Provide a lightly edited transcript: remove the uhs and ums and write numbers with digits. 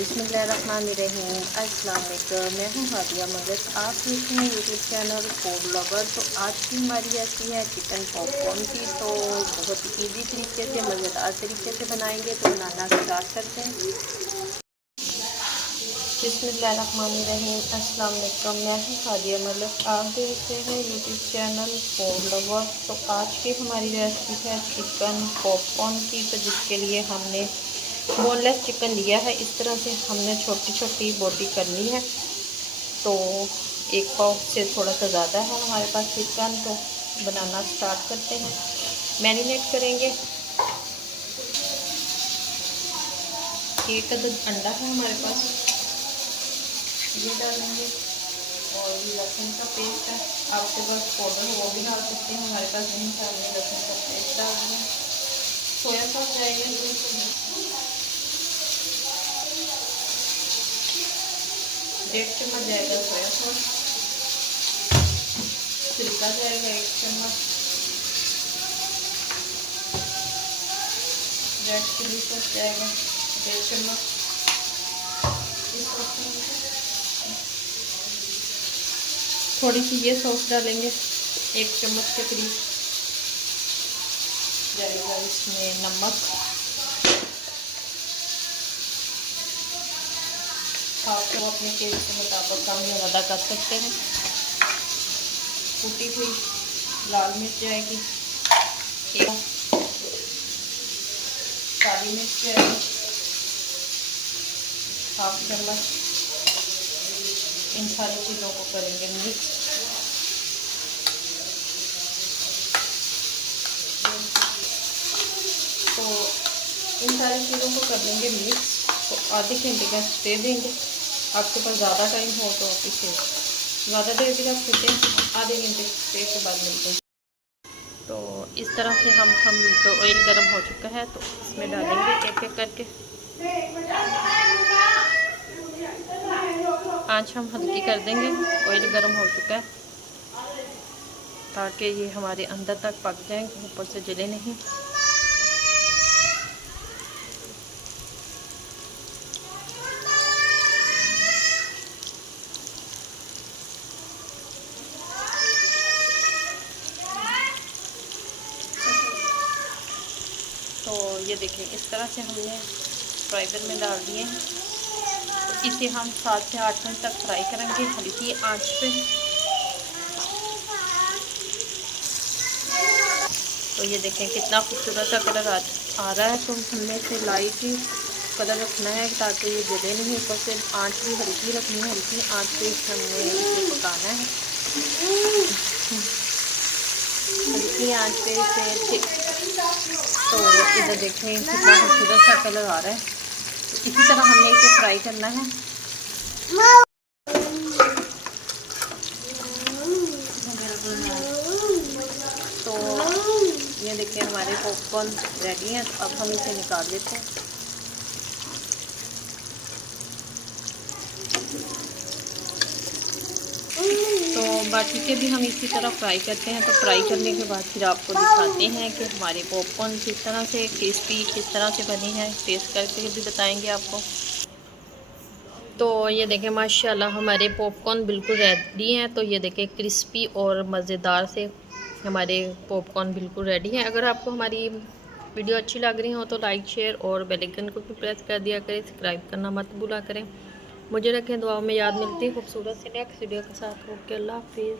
बिस्मिल्लाहिर्रहमानिर्रहीम। अस्सलाम वालेकुम। मैं हूँ हादिया मगज, आप देख रहे हैं यूट्यूब चैनल फूड लवर। तो आज की हमारी रेसिपी है चिकन पॉपकॉर्न की। तो बहुत ही ईजी तरीके से, मज़ेदार तरीके से बनाएंगे। तो बनाना स्टार्ट करते हैं। बिस्मिल्लाहिर्रहमानिर्रहीम। अस्सलाम वालेकुम। मैं हूँ हादिया मगज, आप देख रहे हैं यूट्यूब चैनल फूड लवर। तो आज की हमारी रेसिपी है चिकन पॉपकॉर्न की। तो जिसके लिए हमने बोनलेस चिकन लिया है। इस तरह से हमने छोटी छोटी बोटी करनी है। तो एक पाव से थोड़ा सा ज़्यादा है हमारे पास चिकन। तो बनाना स्टार्ट करते हैं। मैरिनेट करेंगे। एक अदद अंडा है हमारे पास, ये डालेंगे। और ये लहसुन का पेस्ट है, आपके पास पाउडर वो भी डाल सकते हैं। हमारे पास नहीं था, हमने लहसुन का पेस्ट डाल दिया। सोया सॉस जाएगा 1.5 चम्मच जाएगा सोया सॉस। सिरका जाएगा 1 चम्मच। रेड चिली सॉस जाएगा 1.5 चम्मच। थोड़ी सी ये सॉस डालेंगे 1 चम्मच के करीब जाएगा। इसमें नमक आप तो अपने टेस्ट के मुताबिक कम या ज़्यादा कर सकते हैं। कुटी हुई लाल मिर्च जाएगी, काली मिर्च जाएगी 1/2 चम्मच। इन सारी चीज़ों को करेंगे मिक्स। तो इन सारी चीज़ों को कर लेंगे मिक्स। तो आधे घंटे का स्टे देंगे। आपके पास ज़्यादा टाइम हो तो आप इसे ज़्यादा देर भी रख सकते हैं। आधे घंटे स्टे के बाद मिलते हैं। तो इस तरह से हम तो ऑयल गर्म हो चुका है। तो इसमें डालेंगे एक एक करके। आँच हम हल्की कर देंगे। ऑयल गर्म हो चुका है ताकि ये हमारे अंदर तक पक जाए, ऊपर से जले नहीं। तो ये देखें, इस तरह से हमने फ्राई पैन में डाल दिए हैं। तो इसे हम 7 से 8 मिनट तक फ्राई करेंगे हल्की आंच पे। तो ये देखें कितना खूबसूरत सा कलर आ रहा है। तो हमने इसे लाइट ही कलर रखना है ताकि ये जले नहीं। ऊपर से आंच भी हल्की रखनी है, हल्की आंच पे हमने इसे पकाना है। हल्की आंच पे इसे। तो इधर देखें कितना खूबसूरत सा कलर आ रहा है। तो इसी तरह हमने इसे फ्राई करना है। तो ये देखिए हमारे पॉपकॉर्न रेडी हैं। तो अब हम इसे निकाल लेते हैं। तो बाकी के भी हम इसी तरह फ्राई करते हैं। तो फ्राई करने के बाद फिर आपको दिखाते हैं कि हमारे पॉपकॉर्न किस तरह से क्रिस्पी किस तरह से बनी है। टेस्ट करके भी बताएंगे आपको। तो ये देखें माशाल्लाह हमारे पॉपकॉर्न बिल्कुल रेडी हैं। तो ये देखें क्रिस्पी और मज़ेदार से हमारे पॉपकॉर्न बिल्कुल रेडी हैं। अगर आपको हमारी वीडियो अच्छी लग रही हो तो लाइक शेयर और बेल आइकन को भी प्रेस कर दिया करें। सब्सक्राइब करना मत भूला करें। मुझे रखें दुआओं में याद। मिलती है खूबसूरत से नेक्स्ट वीडियो के साथ। ओके, अल्लाह हाफिज़।